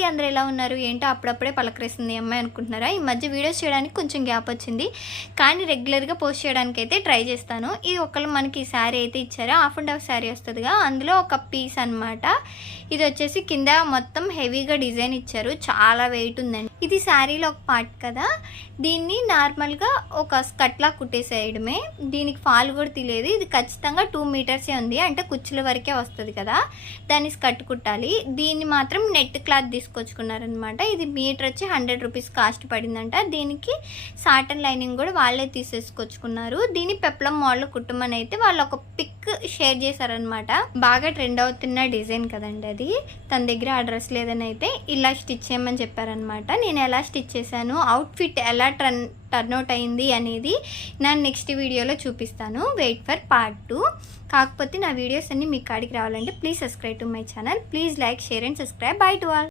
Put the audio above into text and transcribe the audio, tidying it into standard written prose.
అండి, అందరూ ఎలా ఉన్నారు ఏంటో అప్పుడప్పుడే పలకరిస్తుంది అమ్మాయి అనుకుంటున్నారా? ఈ మధ్య వీడియోస్ చేయడానికి కొంచెం గ్యాప్ వచ్చింది, కానీ రెగ్యులర్గా పోస్ట్ చేయడానికి అయితే ట్రై చేస్తాను. ఇది ఒకళ్ళు మనకి శారీ అయితే ఇచ్చారు, హాఫ్ అండ్ హాఫ్ శారీ వస్తుందిగా, అందులో ఒక పీస్ అనమాట. ఇది వచ్చేసి కింద మొత్తం హెవీగా డిజైన్ ఇచ్చారు, చాలా వెయిట్ ఉందండి. ఇది శారీలో ఒక పార్ట్ కదా, దీన్ని నార్మల్గా ఒక స్కట్లా కుట్టేసేయడమే. దీనికి ఫాల్ కూడా తెలియదు. ఇది ఖచ్చితంగా 2 మీటర్సే ఉంది, అంటే కుచ్చుల వరకే వస్తుంది కదా, దాన్ని స్కట్ కుట్టాలి. దీన్ని మాత్రం నెట్ క్లాత్ తీసుకొచ్చుకున్నారనమాట. ఇది మీటర్ వచ్చి 100 రూపీస్ కాస్ట్ పడిందంట. దీనికి సాటన్ లైనింగ్ కూడా వాళ్ళే తీసేసుకొచ్చుకున్నారు. దీన్ని పెప్లం మోడల్ కుట్టమని అయితే వాళ్ళు ఒక పిక్ షేర్ చేశారనమాట. బాగా ట్రెండ్ అవుతున్న డిజైన్ కదండి అది. తన దగ్గర ఆ డ్రెస్ లేదని అయితే ఇలా స్టిచ్ చేయమని చెప్పారనమాట. నేను ఎలా స్టిచ్ చేశాను, అవుట్ఫిట్ ఎలా టర్న్అవుట్ అయింది అనేది నేను నెక్స్ట్ వీడియోలో చూపిస్తాను. Wait for part 2. కాకపోతే నా వీడియోస్ అన్నీ మీ కాడికి రావాలంటే please subscribe to my channel. Please like, share and subscribe. Bye to all.